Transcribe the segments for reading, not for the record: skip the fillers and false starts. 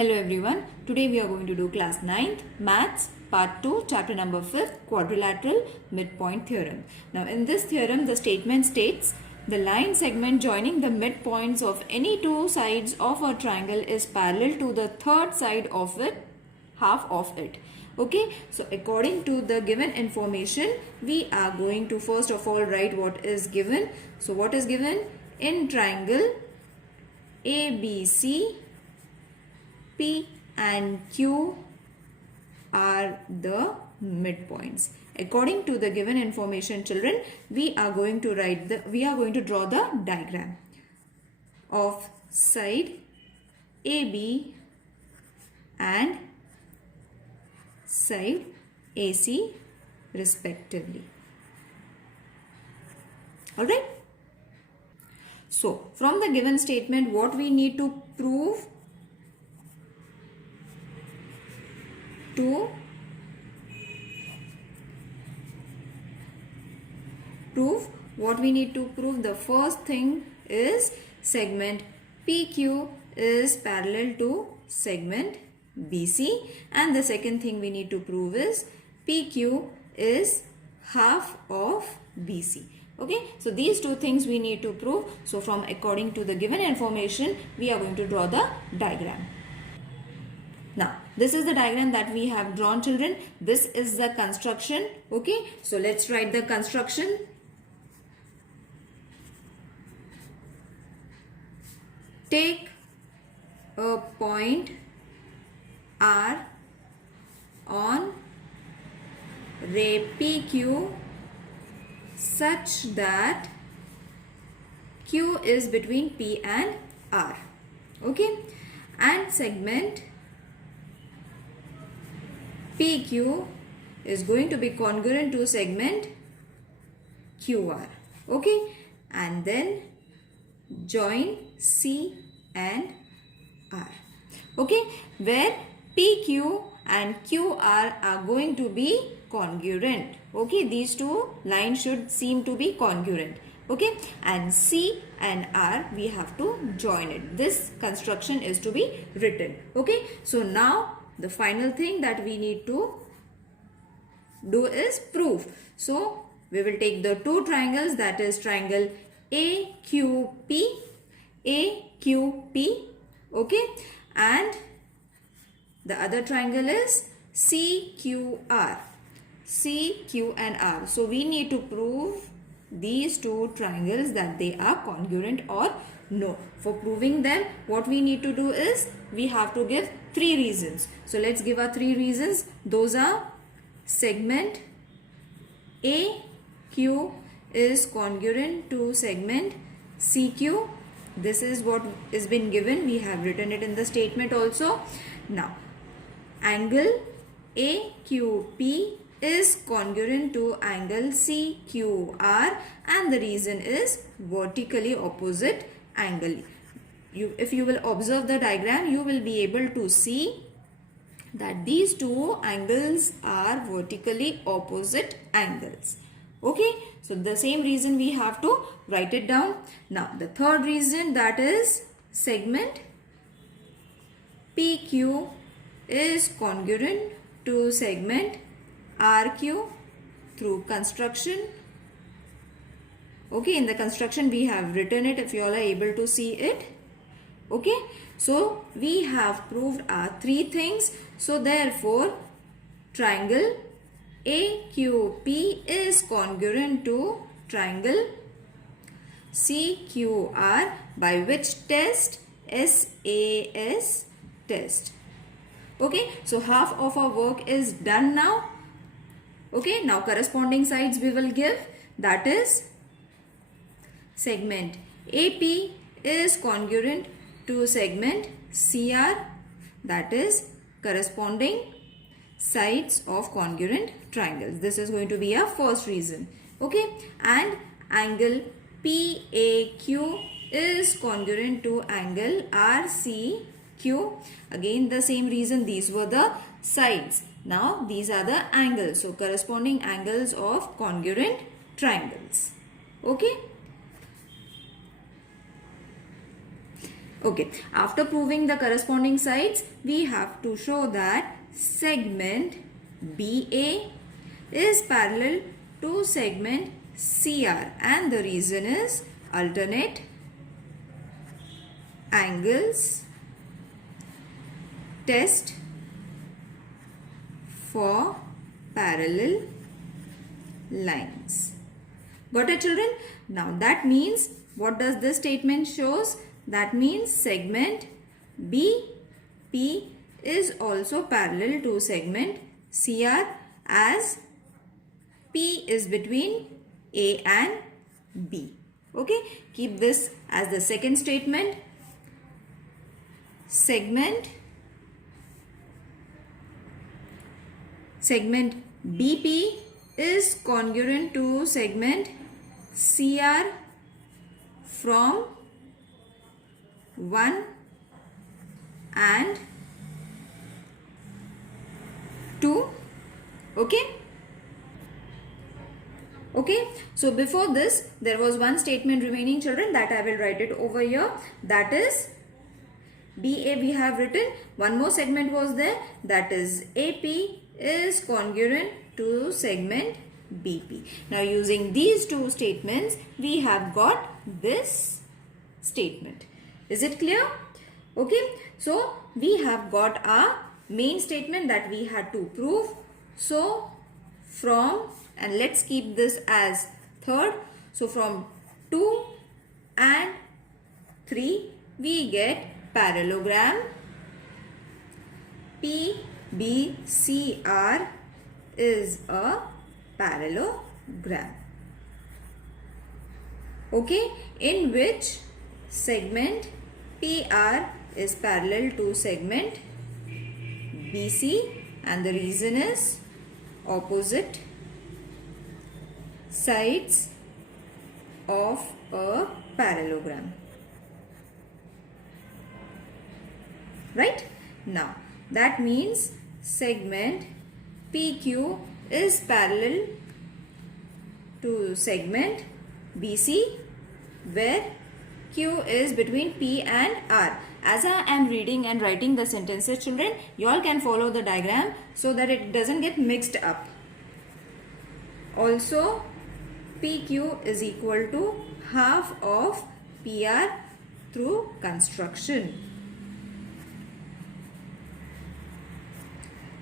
Hello everyone, today we are going to do class 9th Maths part 2 chapter number 5th quadrilateral midpoint theorem. Now in this theorem the statement states the line segment joining the midpoints of any two sides of a triangle is parallel to the third side of it, half of it. Okay, so according to the given information we are going to first of all write what is given. So what is given? In triangle ABC, P and Q are the midpoints. According to the given information, children, we are going to draw the diagram of side AB and side AC respectively. Alright? So, from the given statement, what we need to prove? To prove what we need to prove, the first thing is segment PQ is parallel to segment BC, and the second thing we need to prove is PQ is half of BC. Okay, so these two things we need to prove. So from according to the given information we are going to draw the diagram. Now, this is the diagram that we have drawn, children. This is the construction. Okay, so let's write the construction. Take a point R on ray PQ such that Q is between P and R. Okay, and segment PQ is going to be congruent to segment QR. Okay, and then join C and R. Okay, where PQ and QR are going to be congruent. Okay, these two lines should seem to be congruent. Okay, and C and R we have to join it. This construction is to be written. Okay, so now the final thing that we need to do is proof. So we will take the two triangles, that is triangle AQP, okay, and the other triangle is CQR, CQ and R. So we need to prove these two triangles that they are congruent or no. For proving them, what we need to do is we have to give three reasons. So let's give our three reasons. Those are segment AQ is congruent to segment CQ. This is what is been given. We have written it in the statement also. Now, angle AQP is congruent to angle CQR, and the reason is vertically opposite angle. If you will observe the diagram, you will be able to see that these two angles are vertically opposite angles. Okay, so the same reason we have to write it down. Now the third reason, that is segment PQ is congruent to segment RQ through construction. Okay, in the construction we have written it, if you all are able to see it. Okay, so we have proved our three things. So therefore triangle AQP is congruent to triangle CQR by which test? SAS test. Okay, so half of our work is done now. Okay, now corresponding sides we will give, that is segment AP is congruent to segment CR, that is corresponding sides of congruent triangles. This is going to be our first reason. Okay, and angle PAQ is congruent to angle RCQ. Again the same reason, these were the sides. Now these are the angles. So corresponding angles of congruent triangles. Okay. Okay, after proving the corresponding sides, we have to show that segment BA is parallel to segment CR, and the reason is alternate angles test for parallel lines. Got it, children? Now that means, what does this statement shows? That means segment BP is also parallel to segment CR, as P is between A and B. Okay, keep this as the second statement. Segment BP is congruent to segment CR from 1 and 2. Okay, so before this there was one statement remaining, children, that I will write it over here. That is BA we have written. One more segment was there, that is AP is congruent to segment BP. Now using these two statements, we have got this statement. Is it clear? Okay, so we have got our main statement that we had to prove. So from, and let's keep this as third, so from 2 and 3 we get parallelogram PBCR is a parallelogram. Okay, in which segment PR is parallel to segment BC, and the reason is opposite sides of a parallelogram. Right? Now that means segment PQ is parallel to segment BC, where Q is between P and R. As I am reading and writing the sentences, children, you all can follow the diagram so that it doesn't get mixed up. Also, PQ is equal to half of PR through construction.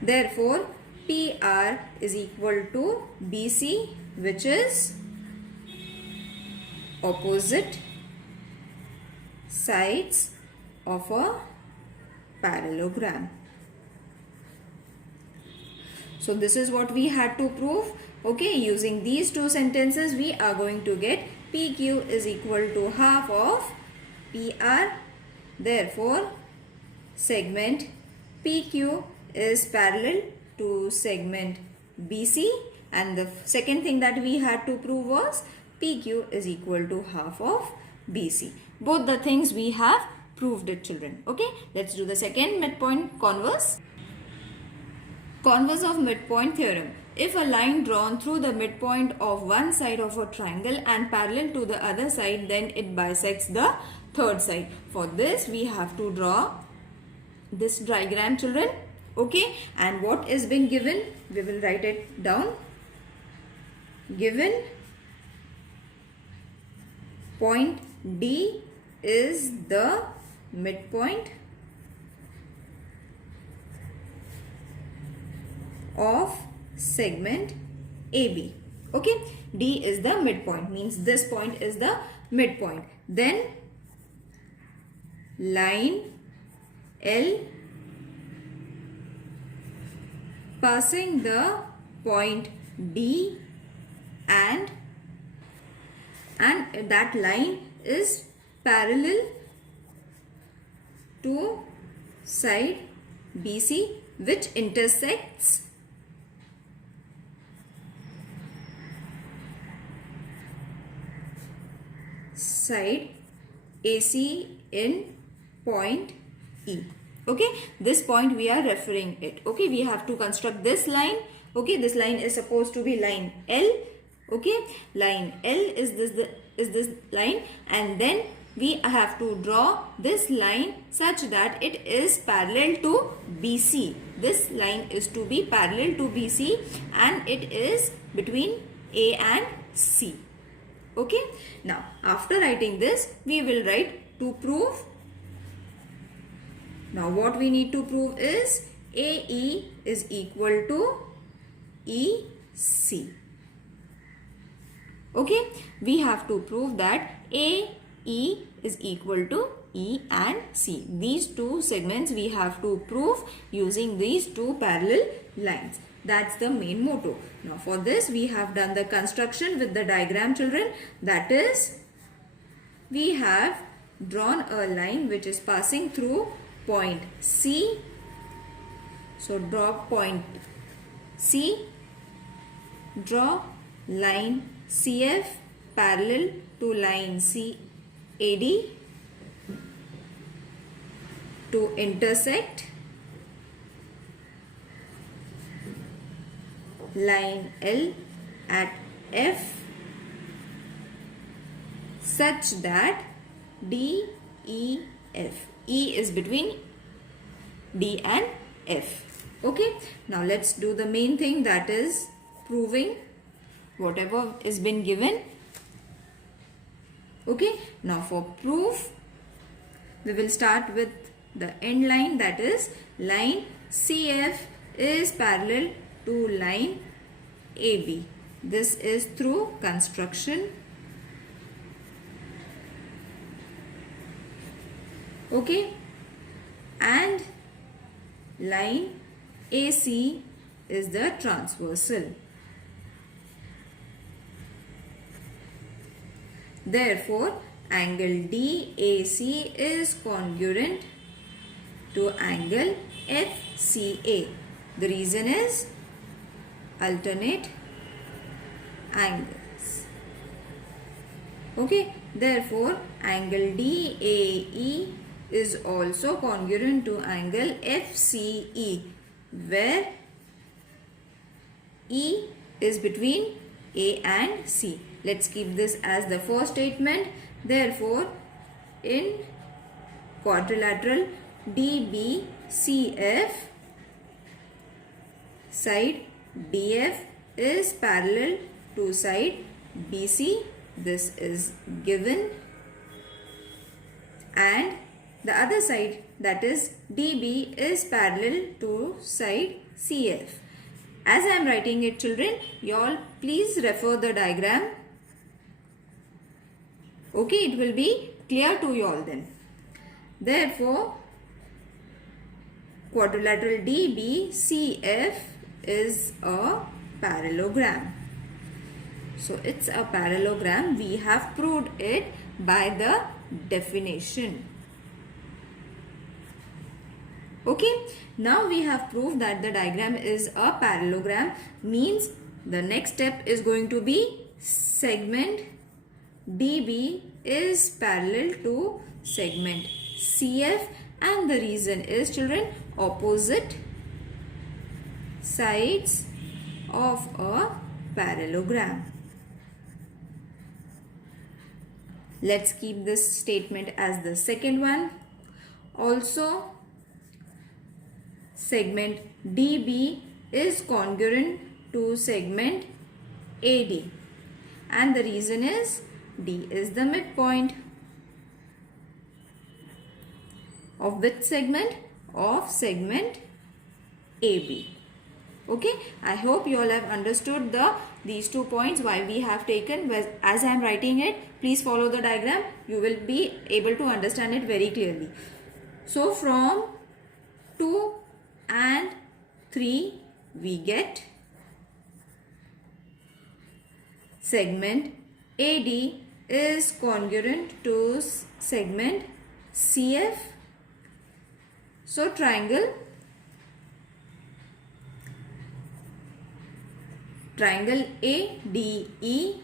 Therefore, PR is equal to BC, which is opposite sides of a parallelogram. So this is what we had to prove. Okay, using these two sentences, we are going to get PQ is equal to half of PR. Therefore, segment PQ is parallel to segment BC, and the second thing that we had to prove was PQ is equal to half of BC. Both the things we have proved it, children. Okay, let's do the second midpoint converse. Converse of midpoint theorem. If a line drawn through the midpoint of one side of a triangle and parallel to the other side, then it bisects the third side. For this, we have to draw this diagram, children. Okay, and what is been given, we will write it down. Given point D is the midpoint of segment AB. Okay, D is the midpoint, means this point is the midpoint. Then line L passing the point D, and that line is parallel to side BC, which intersects side AC in point E. Okay, this point we are referring it. Okay, we have to construct this line. Okay, this line is supposed to be line L. Okay, line L is this line, and then we have to draw this line such that it is parallel to BC. This line is to be parallel to BC and it is between A and C. Okay. Now, after writing this, we will write to prove. Now, what we need to prove is AE is equal to EC. Okay. We have to prove that AE is equal to E and C. These two segments we have to prove using these two parallel lines. That's the main motto. Now for this we have done the construction with the diagram, children. That is, we have drawn a line which is passing through point C. So draw point C, draw line CF parallel to line CAD to intersect line L at F such that D, E, F. E is between D and F. Okay. Now let's do the main thing, that is proving whatever is been given. Okay. Now for proof, we will start with the end line, that is line CF is parallel to line AB. This is through construction. Okay. And line AC is the transversal. Therefore, angle DAC is congruent to angle FCA. The reason is alternate angles. Okay. Therefore, angle DAE is also congruent to angle FCE, where E is between A and C. Let's keep this as the first statement. Therefore, in quadrilateral DBCF, side DF is parallel to side BC. This is given. And the other side, that is DB, is parallel to side CF. As I am writing it, children, you all please refer the diagram. Okay, it will be clear to you all then. Therefore, quadrilateral DBCF is a parallelogram. So it's a parallelogram. We have proved it by the definition. Okay. Now we have proved that the diagram is a parallelogram. Means the next step is going to be segment DB is parallel to segment CF, and the reason is, children, opposite sides of a parallelogram. Let's keep this statement as the second one. Also, segment DB is congruent to segment AD, and the reason is D is the midpoint of which segment? Of segment AB. Okay, I hope you all have understood these 2 points why we have taken. As I am writing it, please follow the diagram. You will be able to understand it very clearly. So from 2 and 3 we get segment AD is congruent to segment CF. So triangle ADE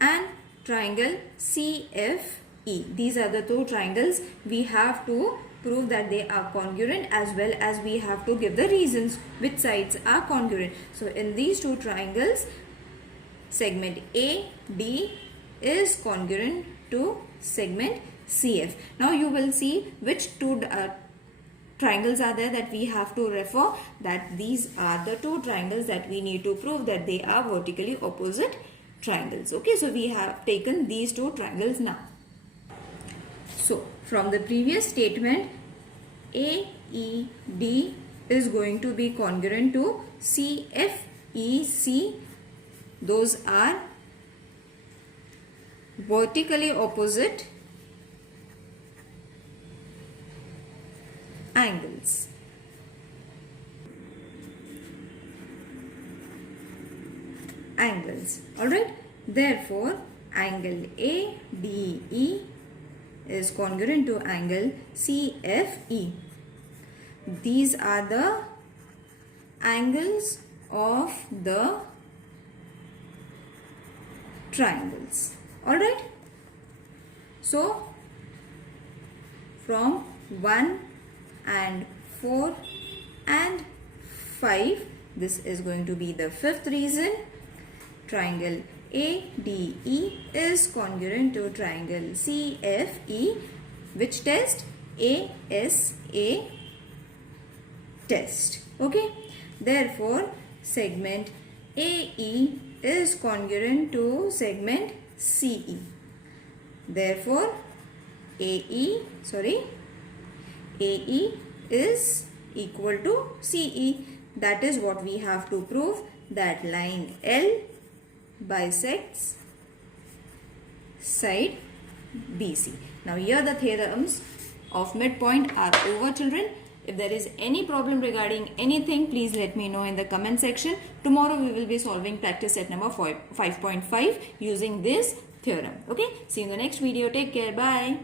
and triangle CFE. These are the two triangles. We have to prove that they are congruent, as well as we have to give the reasons which sides are congruent. So in these two triangles, segment AD is congruent to segment CF. Now you will see which two triangles are there that we have to refer, that these are the two triangles that we need to prove that they are vertically opposite triangles. Okay, so we have taken these two triangles now. So from the previous statement, AED is going to be congruent to CFEC. Those are vertically opposite angles. Alright, therefore angle ADE is congruent to angle CFE. These are the angles of the triangles. Alright, so from 1 and 4 and 5, this is going to be the fifth reason. Triangle ADE is congruent to triangle CFE. Which test? ASA test. Okay, therefore segment AE is congruent to segment CE. Therefore AE is equal to CE. That is what we have to prove, that line L bisects side BC. Now here the theorems of midpoint are over, children. If there is any problem regarding anything, please let me know in the comment section. Tomorrow we will be solving practice set number 5.5 using this theorem. Okay, see you in the next video. Take care. Bye.